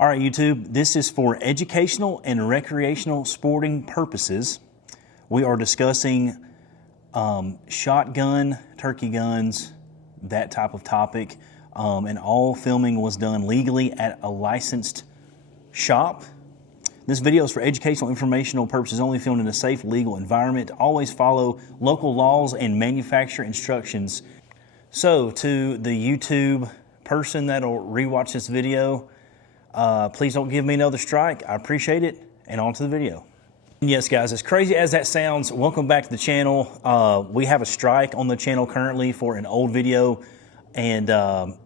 All right, YouTube, this is for educational and recreational sporting purposes. We are discussing shotgun, turkey guns, that type of topic, and all filming was done legally at a licensed shop. This video is for educational informational purposes only, filmed in a safe, legal environment. Always follow local laws and manufacturer instructions. So, to the YouTube person that'll rewatch this video, please don't give me another strike. I appreciate it, and on to the video. Yes, guys, as crazy as that sounds, welcome back to the channel. We have a strike on the channel currently for an old video, and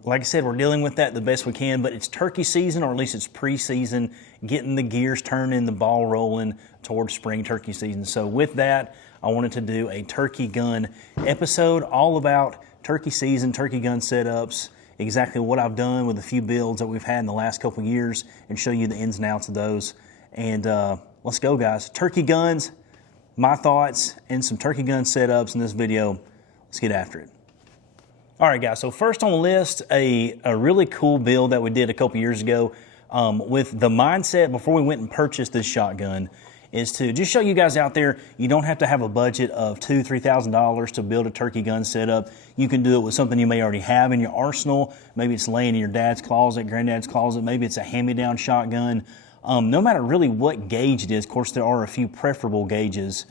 like I said, we're dealing with that the best we can, but it's turkey season, or at least it's pre-season, getting the gears turning, the ball rolling towards spring turkey season. So with that, I wanted to do a turkey gun episode all about turkey season, turkey gun setups, exactly what I've done with a few builds that we've had in the last couple of years, and show you the ins and outs of those. And let's go, guys. Turkey guns, my thoughts, and some turkey gun setups in this video. Let's get after it. All right, guys, so first on the list, a really cool build that we did a couple years ago with the mindset before we went and purchased this shotgun is to just show you guys out there, you don't have to have a budget of $2,000, $3,000 to build a turkey gun setup. You can do it with something you may already have in your arsenal. Maybe it's laying in your dad's closet, granddad's closet. Maybe it's a hand-me-down shotgun. No matter really what gauge it is, of course, there are a few preferable gauges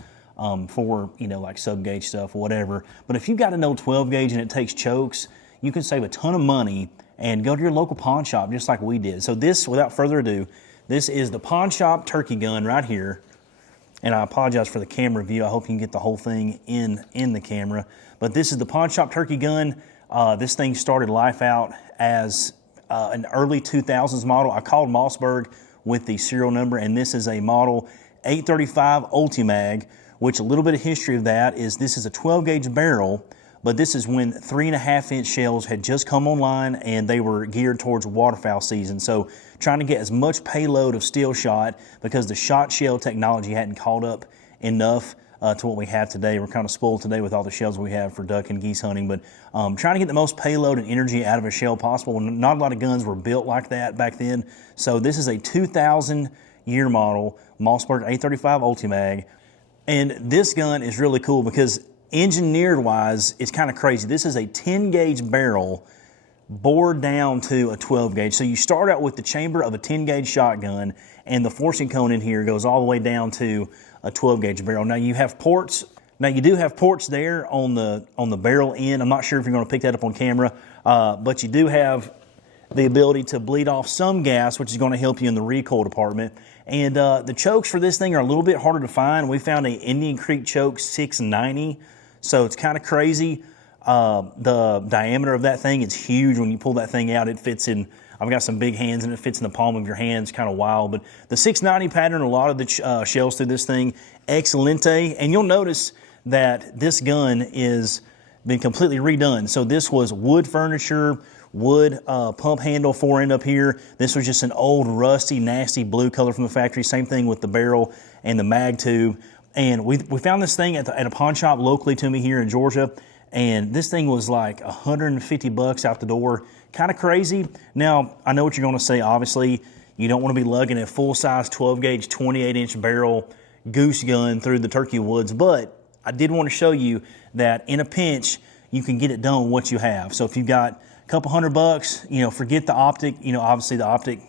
for, like sub-gauge stuff or whatever. But if you've got an old 12 gauge and it takes chokes, you can save a ton of money and go to your local pawn shop just like we did. So this, without further ado, this is the pawn shop turkey gun right here. And I apologize for the camera view. I hope you can get the whole thing in the camera. But this is the pawn shop turkey gun. This thing started life out as an early 2000s model. I called Mossberg with the serial number, and this is a model 835 Ultimag, which a little bit of history of that is this is a 12 gauge barrel, but this is when 3.5-inch shells had just come online and they were geared towards waterfowl season. So trying to get as much payload of steel shot because the shot shell technology hadn't caught up enough to what we have today. We're kind of spoiled today with all the shells we have for duck and geese hunting, but trying to get the most payload and energy out of a shell possible. Not a lot of guns were built like that back then. So this is a 2000 year model Mossberg 835 Ultimag. And this gun is really cool because engineered wise, it's kind of crazy. This is a 10 gauge barrel bored down to a 12 gauge. So you start out with the chamber of a 10 gauge shotgun, and the forcing cone in here goes all the way down to a 12 gauge barrel. Now you have ports. Now you do have ports there on the barrel end. I'm not sure if you're going to pick that up on camera, but you do have the ability to bleed off some gas, which is going to help you in the recoil department. And the chokes for this thing are a little bit harder to find. We found a Indian Creek choke 690, so it's kind of crazy. The diameter of that thing is huge. When you pull that thing out, it fits in. I've got some big hands and it fits in the palm of your hand. It's kind of wild. But the 690 pattern, a lot of the shells through this thing, excelente. And you'll notice that this gun is been completely redone. So this was wood furniture, wood pump handle fore end up here. This was just an old rusty, nasty blue color from the factory. Same thing with the barrel and the mag tube. And we found this thing at a pawn shop locally to me here in Georgia. And this thing was like $150 out the door. Kind of crazy. Now, I know what you're going to say. Obviously, you don't want to be lugging a full-size 12-gauge, 28-inch barrel goose gun through the turkey woods. But I did want to show you that in a pinch, you can get it done with what you have. So if you've got a couple $100, forget the optic. Obviously the optic,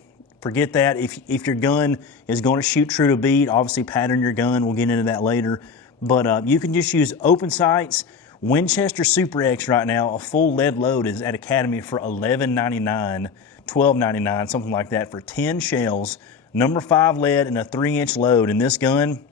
forget that. If your gun is going to shoot true to bead, obviously pattern your gun. We'll get into that later. But you can just use open sights. Winchester Super X right now, a full lead load is at Academy for $11.99, $12.99, something like that, for 10 shells, number 5 lead, and a 3-inch load. And this gun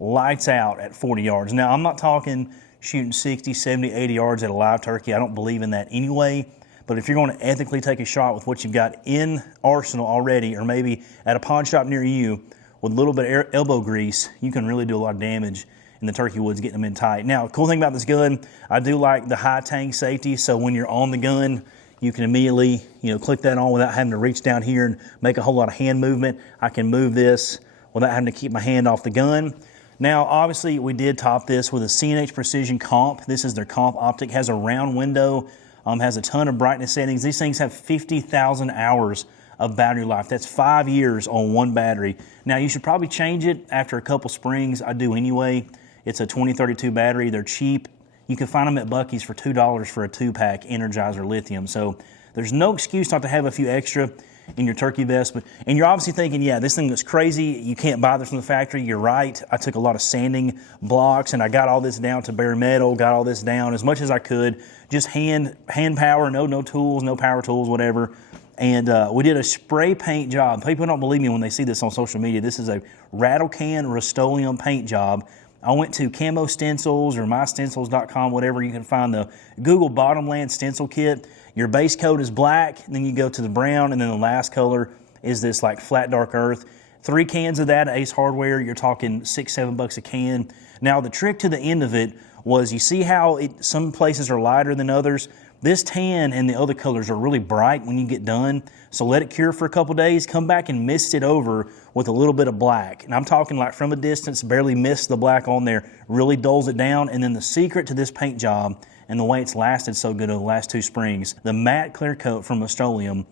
lights out at 40 yards. Now, I'm not talking shooting 60, 70, 80 yards at a live turkey. I don't believe in that anyway. But if you're going to ethically take a shot with what you've got in arsenal already, or maybe at a pawn shop near you with a little bit of elbow grease, you can really do a lot of damage in the turkey woods, getting them in tight. Now, cool thing about this gun, I do like the high tang safety, so when you're on the gun, you can immediately, click that on without having to reach down here and make a whole lot of hand movement. I can move this without having to keep my hand off the gun. Now, obviously, we did top this with a C&H Precision comp. This is their comp optic, has a round window, has a ton of brightness settings. These things have 50,000 hours of battery life. That's 5 years on one battery. Now, you should probably change it after a couple springs. I do anyway. It's a 2032 battery. They're cheap. You can find them at Buc-ee's for $2 for a 2-pack Energizer Lithium. So there's no excuse not to have a few extra in your turkey vest. And you're obviously thinking, yeah, this thing looks crazy. You can't buy this from the factory. You're right. I took a lot of sanding blocks and I got all this down to bare metal, got all this down as much as I could. Just hand power, no tools, no power tools, whatever. And we did a spray paint job. People don't believe me when they see this on social media. This is a rattle can Rust-Oleum paint job. I went to Camo Stencils or mystencils.com, whatever. You can find the Google Bottomland stencil kit. Your base coat is black, then you go to the brown, and then the last color is this like flat dark earth. 3 cans of that at Ace Hardware. You're talking $6-7 a can. Now the trick to the end of it was, you see how some places are lighter than others? This tan and the other colors are really bright when you get done. So let it cure for a couple days. Come back and mist it over with a little bit of black. And I'm talking like from a distance, barely mist the black on there, really dulls it down. And then the secret to this paint job and the way it's lasted so good over the last 2 springs, the matte clear coat from Rust-Oleum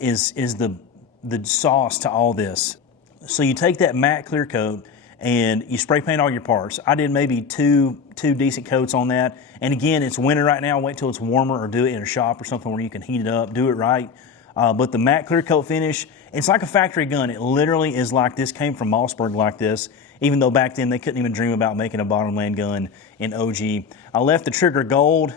is the sauce to all this. So you take that matte clear coat and you spray paint all your parts. I did maybe two decent coats on that. And again, it's winter right now. Wait till it's warmer, or do it in a shop or something where you can heat it up. Do it right. But the matte clear coat finish, it's like a factory gun. It literally is like this came from Mossberg like this, even though back then they couldn't even dream about making a Bottomland gun in OG. I left the trigger gold,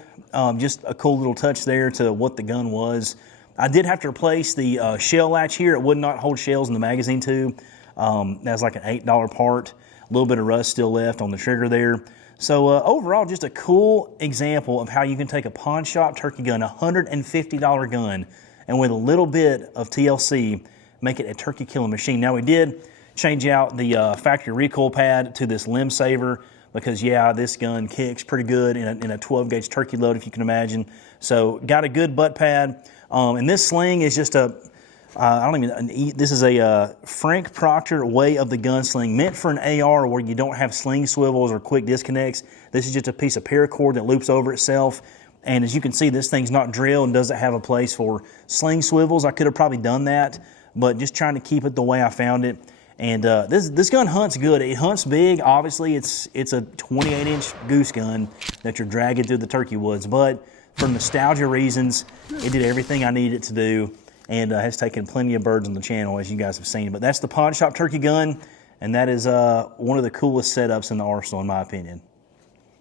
just a cool little touch there to what the gun was. I did have to replace the shell latch here. It would not hold shells in the magazine tube. That's like an $8 part. A little bit of rust still left on the trigger there. So overall, just a cool example of how you can take a pawn shop turkey gun, a $150 gun, and with a little bit of TLC, make it a turkey killing machine. Now, we did change out the factory recoil pad to this limb saver because, yeah, this gun kicks pretty good in a 12 gauge turkey load, if you can imagine. So got a good butt pad. And this sling is just this is a Frank Proctor Way of the Gunsling, meant for an AR where you don't have sling swivels or quick disconnects. This is just a piece of paracord that loops over itself. And as you can see, this thing's not drilled and doesn't have a place for sling swivels. I could have probably done that, but just trying to keep it the way I found it. And this gun hunts good. It hunts big. Obviously, it's a 28-inch goose gun that you're dragging through the turkey woods. But for nostalgia reasons, it did everything I needed it to do, and has taken plenty of birds on the channel, as you guys have seen. But that's the pawn shop turkey gun, and that is one of the coolest setups in the arsenal, in my opinion.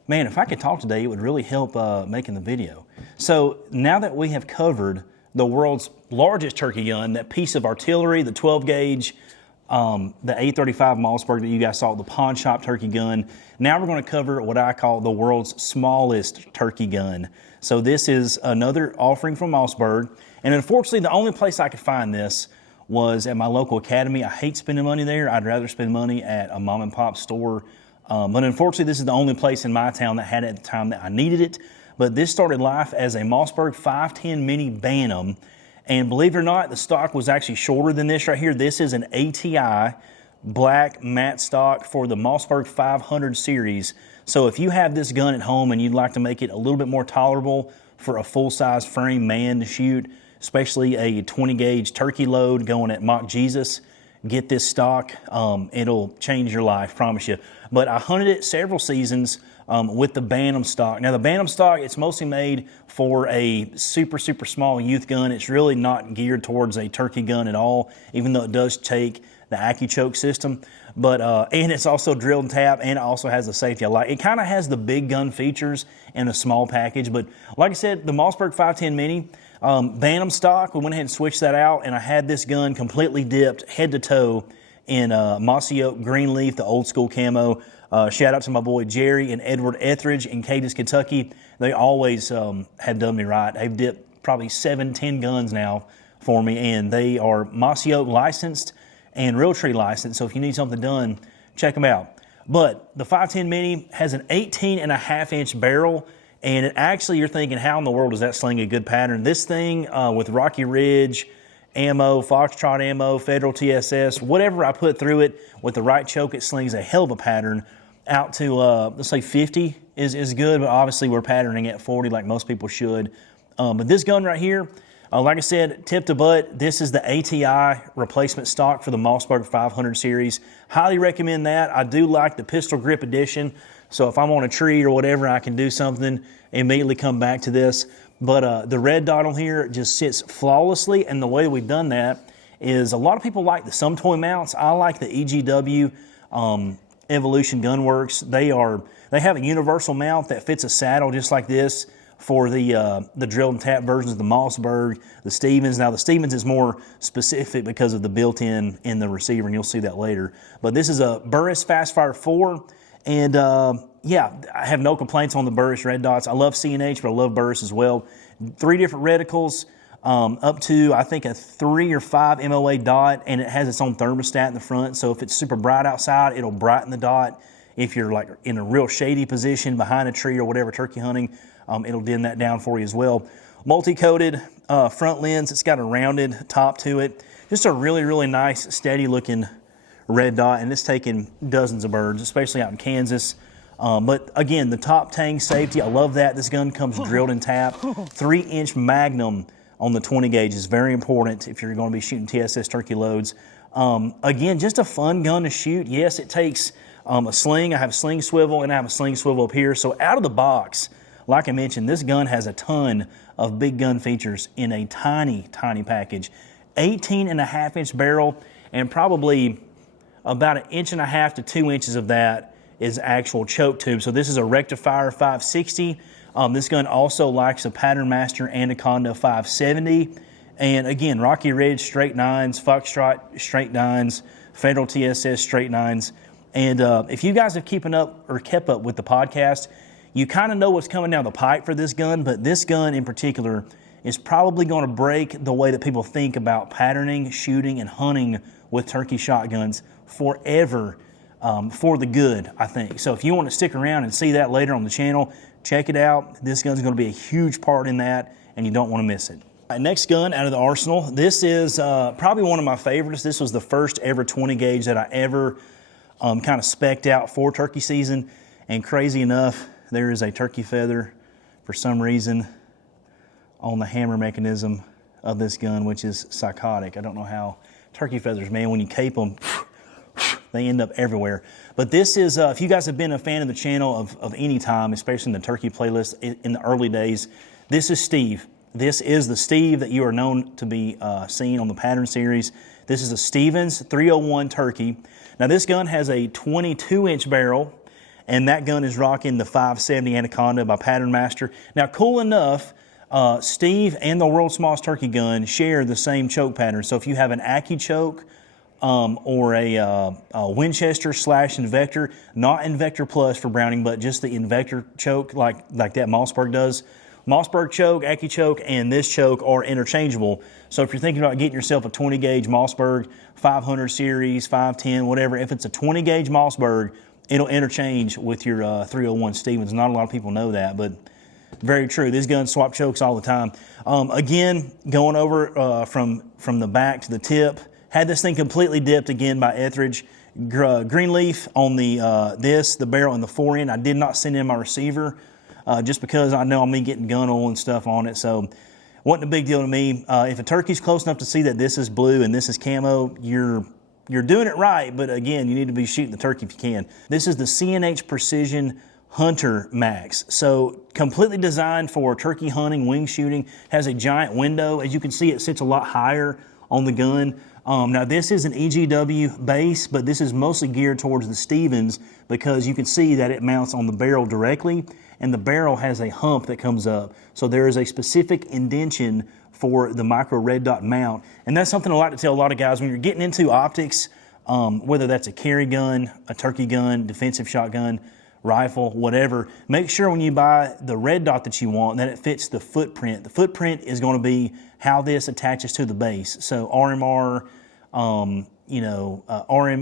Man, if I could talk today, it would really help making the video. So now that we have covered the world's largest turkey gun, that piece of artillery, the 12 gauge, the A35 Mossberg that you guys saw, the pawn shop turkey gun, now we're going to cover what I call the world's smallest turkey gun. So this is another offering from Mossberg. And unfortunately, the only place I could find this was at my local academy. I hate spending money there. I'd rather spend money at a mom and pop store. But unfortunately, this is the only place in my town that had it at the time that I needed it. But this started life as a Mossberg 510 Mini Bantam. And believe it or not, the stock was actually shorter than this right here. This is an ATI black matte stock for the Mossberg 500 series. So if you have this gun at home and you'd like to make it a little bit more tolerable for a full-size frame man to shoot, especially a 20 gauge turkey load going at Mock Jesus, get this stock. It'll change your life, promise you. But I hunted it several seasons with the Bantam stock. Now the Bantam stock, it's mostly made for a super small youth gun. It's really not geared towards a turkey gun at all, even though it does take the AccuChoke system. But and it's also drilled and tap, and it also has the safety I like. It kind of has the big gun features in a small package. But like I said, the Mossberg 510 Mini, Bantam stock, we went ahead and switched that out, and I had this gun completely dipped head to toe in mossy oak green leaf, the old school camo. Shout out to my boy Jerry and Edward Etheridge in Cadiz, Kentucky. They always have done me right. They've dipped probably 7-10 guns now for me, and they are mossy oak licensed and Realtree licensed. So if you need something done, check them out. But the 510 Mini has an 18.5-inch barrel. And actually, you're thinking, how in the world does that sling a good pattern? This thing with Rocky Ridge ammo, Foxtrot ammo, Federal TSS, whatever I put through it with the right choke, it slings a hell of a pattern. Out to, let's say 50 is good, but obviously we're patterning at 40 like most people should. But this gun right here, Like I said, tip to butt, this is the ATI replacement stock for the Mossberg 500 series. Highly recommend that. I do like the pistol grip edition, so if I'm on a tree or whatever, I can do something, immediately come back to this. But the red dot on here just sits flawlessly, and the way we've done that is a lot of people like the Some Toy mounts. I like the EGW Evolution Gunworks. They have a universal mount that fits a saddle just like this for the drilled and tapped versions of the Mossberg, the Stevens. Now the Stevens is more specific because of the built-in in the receiver, and you'll see that later. But this is a Burris Fastfire 4, and yeah, I have no complaints on the Burris red dots. I love C&H, but I love Burris as well. 3 different reticles, up to I think a 3 or 5 MOA dot, and it has its own thermostat in the front. So if it's super bright outside, it'll brighten the dot. If you're like in a real shady position behind a tree or whatever turkey hunting, it'll dim that down for you as well. Multi-coated front lens. It's got a rounded top to it. Just a really, really nice, steady looking red dot, and it's taken dozens of birds, especially out in Kansas. But again, the top tang safety, I love that. This gun comes drilled and tapped. 3-inch Magnum on the 20 gauge is very important if you're going to be shooting TSS turkey loads. Again, just a fun gun to shoot. Yes, it takes a sling. I have a sling swivel, and I have a sling swivel up here. So out of the box, like I mentioned, this gun has a ton of big gun features in a tiny, tiny package. 18.5-inch barrel, and probably about 1.5 to 2 inches of that is actual choke tube. So this is a Rectifier 560. This gun also likes a Pattern Master Anaconda 570. And again, Rocky Ridge straight 9s, Foxtrot straight 9s, Federal TSS straight 9s. And if you guys have kept up with the podcast, you kind of know what's coming down the pipe for this gun, but this gun in particular is probably going to break the way that people think about patterning, shooting, and hunting with turkey shotguns forever, for the good, I think. So if you want to stick around and see that later on the channel, check it out. This gun's going to be a huge part in that, and you don't want to miss it. Next gun out of the arsenal. This is probably one of my favorites. This was the first ever 20 gauge that I ever kind of spec'd out for turkey season, and crazy enough, there is a turkey feather for some reason on the hammer mechanism of this gun, which is psychotic. I don't know how turkey feathers, man, when you cape them, they end up everywhere. But this is, if you guys have been a fan of the channel of any time, especially in the turkey playlist in the early days, this is Steve. This is the Steve that you are known to be seeing on the Pattern series. This is a Stevens 301 turkey. Now this gun has a 22-inch barrel, and that gun is rocking the 570 Anaconda by Pattern Master. Now, cool enough, Steve and the World's Smallest Turkey Gun share the same choke pattern. So if you have an AccuChoke or a Winchester / Invector, not Invector Plus for Browning, but just the Invector choke like that Mossberg does. Mossberg choke, AccuChoke, and this choke are interchangeable. So if you're thinking about getting yourself a 20 gauge Mossberg 500 series, 510, whatever, if it's a 20 gauge Mossberg, it'll interchange with your 301 Stevens. Not a lot of people know that, but very true. These guns swap chokes all the time. Again, going over from the back to the tip, had this thing completely dipped again by Etheridge. Greenleaf on the the barrel and the fore end. I did not send in my receiver just because I know I'm getting gun oil and stuff on it, so wasn't a big deal to me. If a turkey's close enough to see that this is blue and this is camo, you're doing it right, but again, you need to be shooting the turkey if you can. This is the C&H Precision Hunter Max. So completely designed for turkey hunting, wing shooting, has a giant window. As you can see, it sits a lot higher on the gun. Now this is an EGW base, but this is mostly geared towards the Stevens because you can see that it mounts on the barrel directly, and the barrel has a hump that comes up. So there is a specific indentation for the micro red dot mount. And that's something I like to tell a lot of guys when you're getting into optics, whether that's a carry gun, a turkey gun, defensive shotgun, rifle, whatever, make sure when you buy the red dot that you want that it fits the footprint. The footprint is going to be how this attaches to the base. So RMR,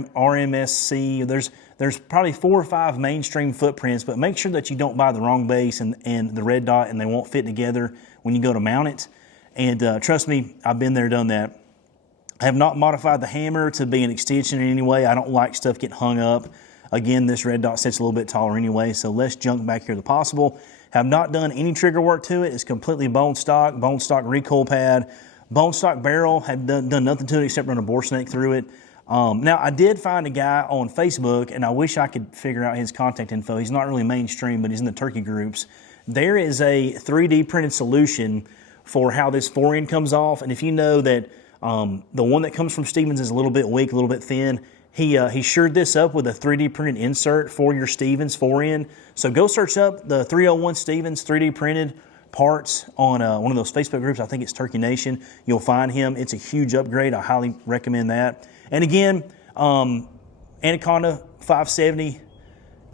RMSC, there's probably 4 or 5 mainstream footprints, but make sure that you don't buy the wrong base and the red dot and they won't fit together when you go to mount it. And trust me, I've been there, done that. I have not modified the hammer to be an extension in any way. I don't like stuff getting hung up. Again, this red dot sits a little bit taller anyway, so less junk back here as possible. Have not done any trigger work to it. It's completely bone stock recoil pad, bone stock barrel. Have done nothing to it except run a bore snake through it. Now, I did find a guy on Facebook, and I wish I could figure out his contact info. He's not really mainstream, but he's in the turkey groups. There is a 3D printed solution for how this fore-end comes off. And if you know that the one that comes from Stevens is a little bit weak, a little bit thin, he shored this up with a 3D printed insert for your Stevens fore-end. So go search up the 301 Stevens 3D printed parts on one of those Facebook groups. I think it's Turkey Nation. You'll find him. It's a huge upgrade. I highly recommend that. And again, Anaconda 570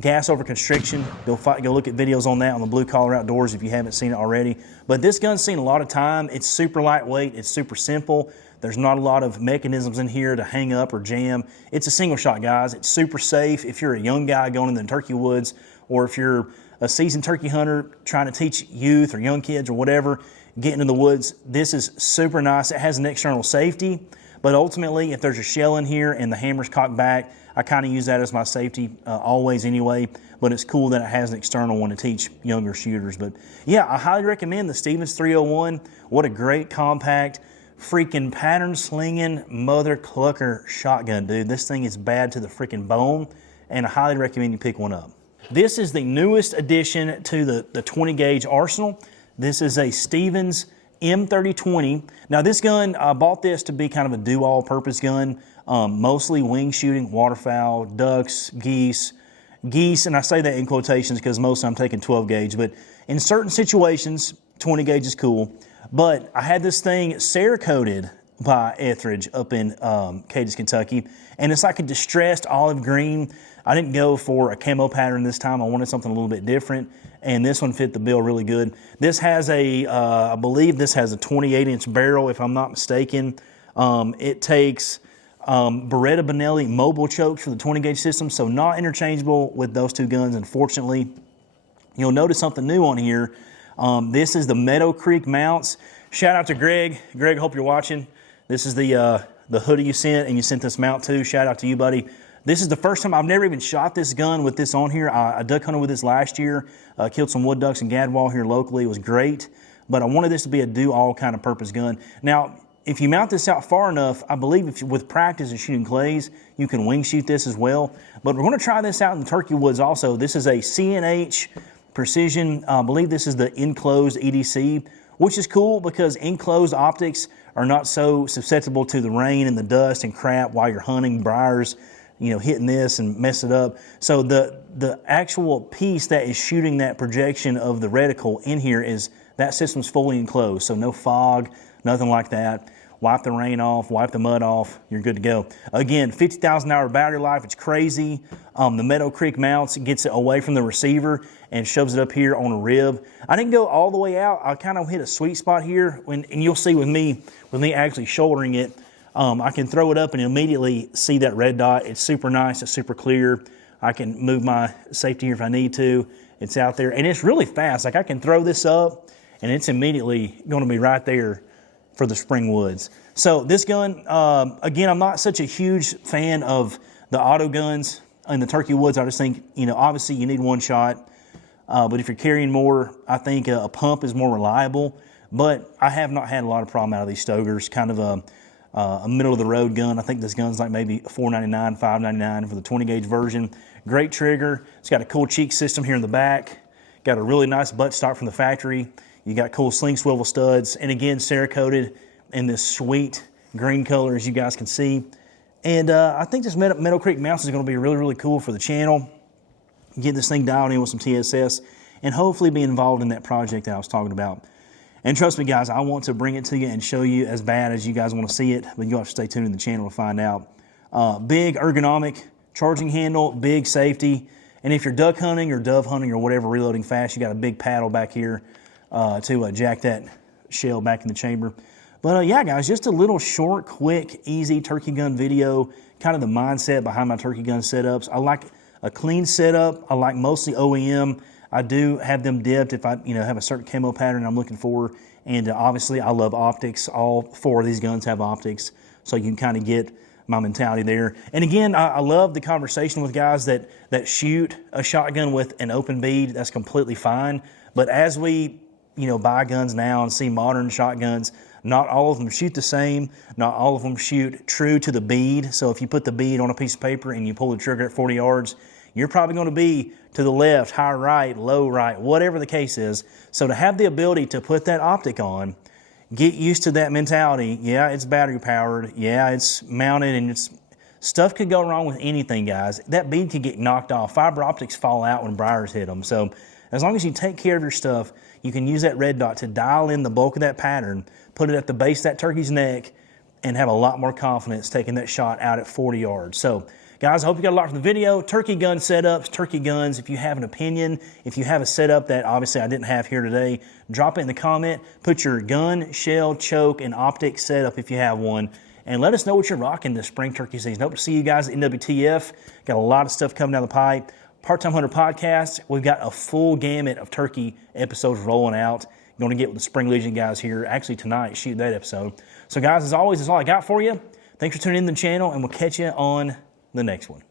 gas over constriction. Go look at videos on that on the Blue Collar Outdoors if you haven't seen it already. But this gun's seen a lot of time. It's super lightweight. It's super simple. There's not a lot of mechanisms in here to hang up or jam. It's a single shot, guys. It's super safe if you're a young guy going into the turkey woods, or if you're a seasoned turkey hunter trying to teach youth or young kids or whatever, get into the woods. This is super nice. It has an external safety. But ultimately, if there's a shell in here and the hammer's cocked back, I kind of use that as my safety always anyway. But it's cool that it has an external one to teach younger shooters. But yeah, I highly recommend the Stevens 301. What a great compact, freaking pattern slinging mother clucker shotgun, dude. This thing is bad to the freaking bone, and I highly recommend you pick one up. This is the newest addition to the 20 gauge arsenal. This is a Stevens M3020. Now this gun, I bought this to be kind of a do-all-purpose gun, mostly wing shooting, waterfowl, ducks, geese, and I say that in quotations because most I'm taking 12 gauge, but in certain situations, 20 gauge is cool. But I had this thing Cerakoted by Etheridge up in Cadiz, Kentucky, and it's like a distressed olive green. I didn't go for a camo pattern this time. I wanted something a little bit different, and this one fit the bill really good. This has I believe this has a 28-inch barrel, if I'm not mistaken. It takes Beretta Benelli mobile chokes for the 20-gauge system, so not interchangeable with those two guns, unfortunately. You'll notice something new on here. This is the Meadow Creek mounts. Shout out to Greg. Greg, I hope you're watching. This is the hoodie you sent, and you sent this mount too. Shout out to you, buddy. This is the first time I've never even shot this gun with this on here. I duck hunted with this last year, killed some wood ducks in Gadwall here locally. It was great, but I wanted this to be a do-all kind of purpose gun. Now, if you mount this out far enough, I believe with practice of shooting clays, you can wing shoot this as well. But we're going to try this out in the turkey woods also. This is a CNH Precision. I believe this is the enclosed EDC, which is cool because enclosed optics are not so susceptible to the rain and the dust and crap while you're hunting, briars, you know, hitting this and mess it up. So the actual piece that is shooting that projection of the reticle in here is that system's fully enclosed. So no fog, nothing like that. Wipe the rain off, wipe the mud off, you're good to go. Again, 50,000 hour battery life, it's crazy. The Meadow Creek mounts, it gets it away from the receiver and shoves it up here on a rib. I didn't go all the way out. I kind of hit a sweet spot here, and you'll see with me actually shouldering it, I can throw it up and immediately see that red dot. It's super nice, it's super clear. I can move my safety here if I need to. It's out there, and it's really fast. Like I can throw this up, and it's immediately going to be right there for the spring woods. So this gun, again, I'm not such a huge fan of the auto guns in the turkey woods. I just think, you know, obviously you need one shot, but if you're carrying more, I think a pump is more reliable. But I have not had a lot of problem out of these Stogers. Kind of a middle of the road gun. I think this gun's like maybe $4.99, $5.99 for the 20 gauge version. Great trigger. It's got a cool cheek system here in the back. Got a really nice butt stock from the factory. You got cool sling swivel studs, and again, Cerakoted in this sweet green color, as you guys can see. And I think this Meadow Creek mounts is going to be really, really cool for the channel. Get this thing dialed in with some TSS, and hopefully be involved in that project that I was talking about. And trust me, guys, I want to bring it to you and show you as bad as you guys want to see it, but you'll have to stay tuned to the channel to find out. Big ergonomic charging handle, big safety, and if you're duck hunting or dove hunting or whatever, reloading fast, you got a big paddle back here to jack that shell back in the chamber. But yeah, guys, just a little short, quick, easy turkey gun video, kind of the mindset behind my turkey gun setups. I like a clean setup. I like mostly OEM. I do have them dipped if I have a certain camo pattern I'm looking for. And obviously, I love optics. All four of these guns have optics, so you can kind of get my mentality there. And again, I love the conversation with guys that shoot a shotgun with an open bead. That's completely fine. But as we, buy guns now and see modern shotguns, not all of them shoot the same. Not all of them shoot true to the bead. So if you put the bead on a piece of paper and you pull the trigger at 40 yards, you're probably going to be to the left, high right, low right, whatever the case is. So to have the ability to put that optic on, get used to that mentality. Yeah, it's battery powered. Yeah, it's mounted, and stuff could go wrong with anything, guys. That bead could get knocked off. Fiber optics fall out when briars hit them. So as long as you take care of your stuff, you can use that red dot to dial in the bulk of that pattern, put it at the base of that turkey's neck, and have a lot more confidence taking that shot out at 40 yards. So, guys, I hope you got a lot from the video. Turkey gun setups, turkey guns. If you have an opinion, if you have a setup that obviously I didn't have here today, drop it in the comment. Put your gun, shell, choke, and optic setup if you have one. And let us know what you're rocking this spring turkey season. Hope to see you guys at NWTF. Got a lot of stuff coming down the pipe. Part-Time Hunter Podcast, we've got a full gamut of turkey episodes rolling out. Going to get with the Spring Legion guys here, actually tonight, shoot that episode. So guys, as always, that's all I got for you. Thanks for tuning in to the channel, and we'll catch you on the next one.